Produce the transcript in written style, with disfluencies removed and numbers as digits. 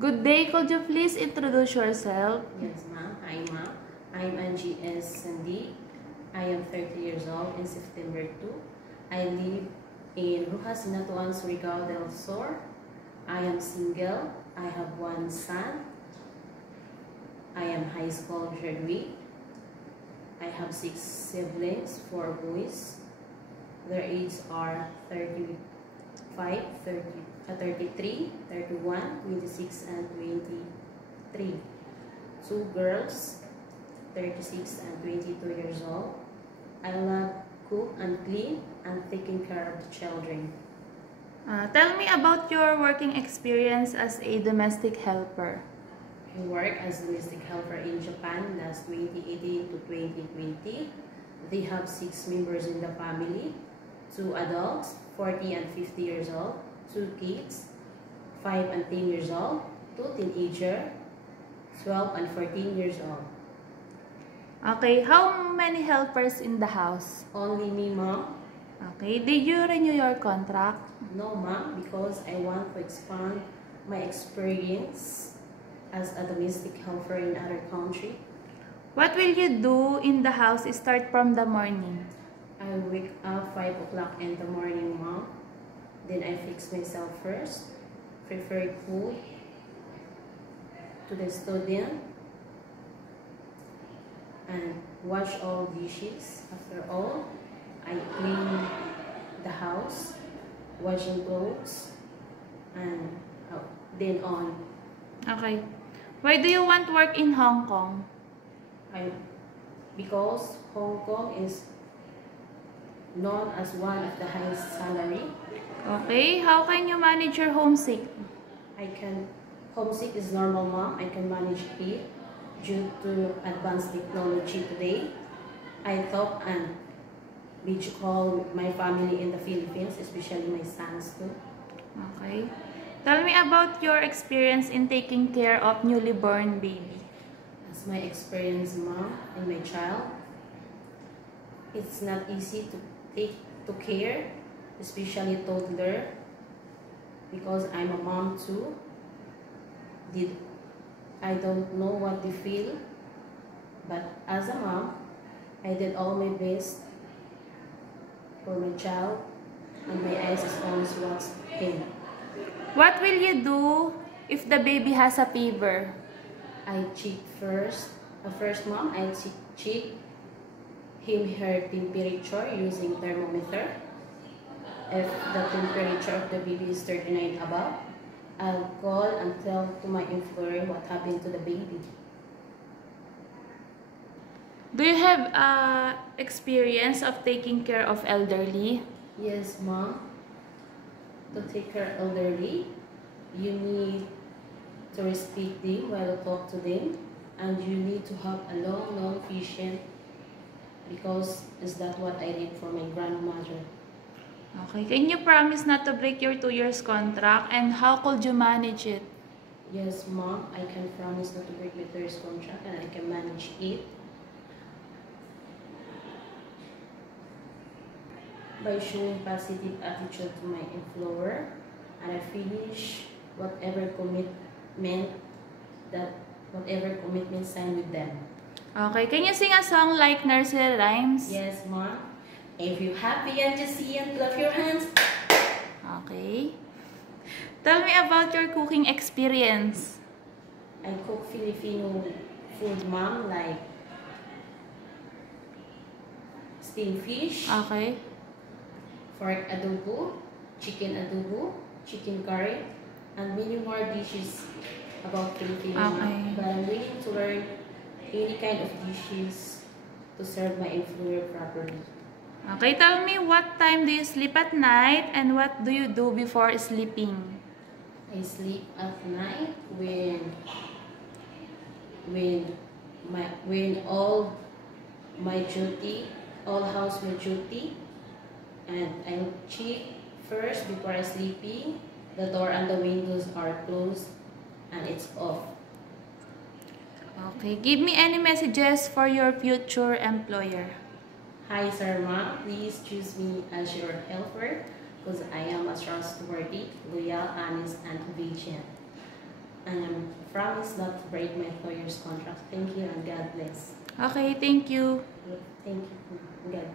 Good day. Could you please introduce yourself? Yes, ma'am. Hi, ma'am. I'm Angie S. Sandy. I am 30 years old in September 2. I live in Rojas Natuan, Surigao del Sur. I am single. I have one son. I am high school graduate. I have 6 siblings, 4 boys. Their ages are 35, 33, 31, 26, and 23. 2 girls, 36 and 22 years old. I love cook and clean and taking care of the children. Tell me about your working experience as a domestic helper. I work as domestic helper in Japan last 2018 to 2020. They have 6 members in the family, 2 adults, 40 and 50 years old, 2 kids, 5 and 10 years old, 2 teenagers, 12 and 14 years old. Okay, how many helpers in the house? Only me, mom. Okay, did you renew your contract? No, mom, because I want to expand my experience as a domestic helper in other country. What will you do in the house start from the morning? I wake up 5 o'clock in the morning, mom. Then I fix myself first, prepare food to the student, and wash all dishes. After all, I clean the house, washing clothes, and then on. Okay. Why do you want to work in Hong Kong? Because Hong Kong is known as one of the highest salary. Okay, how can you manage your homesick? Homesick is normal, mom. I can manage it due to advanced technology today. I talk and video call my family in the Philippines, especially my sons too. Okay. Tell me about your experience in taking care of newly born baby. As my experience, mom, and my child, it's not easy to take to care, especially toddler, because I'm a mom too. I don't know what they feel, but as a mom, I did all my best for my child, and my eyes is always watched him. What will you do if the baby has a fever? I check first. First, mom, I check her temperature using thermometer. If the temperature of the baby is 39 above, I'll call and tell to my employer what happened to the baby. Do you have experience of taking care of elderly? Yes, mom. To take care of elderly, you need to respect them while you talk to them, and you need to have a long patience, because is that what I did for my grandmother. Okay, can you promise not to break your 2 years contract, and how could you manage it? Yes, mom, I can promise not to break my third contract, and I can manage it by showing positive attitude to my employer, and I finish whatever commitment signed with them. Okay, can you sing a song like nursery rhymes? Yes, mom. If you're happy and just see and clap your hands. Okay. Tell me about your cooking experience. I cook Filipino food, mom, like steamed fish, Okay. pork adobo, chicken curry, and many more dishes about Filipino. Okay. But I'm willing to learn any kind of dishes to serve my employer properly. Okay, tell me what time do you sleep at night and what do you do before sleeping? I sleep at night when all household duty, and I'll check first before I sleeping. The door and the windows are closed and it's off. Okay, give me any messages for your future employer. Hi, sir, ma'am. Please choose me as your helper because I am a trustworthy, loyal, honest, and obedient. And promise not to break my employer's contract. Thank you and God bless. Okay, thank you. Thank you. God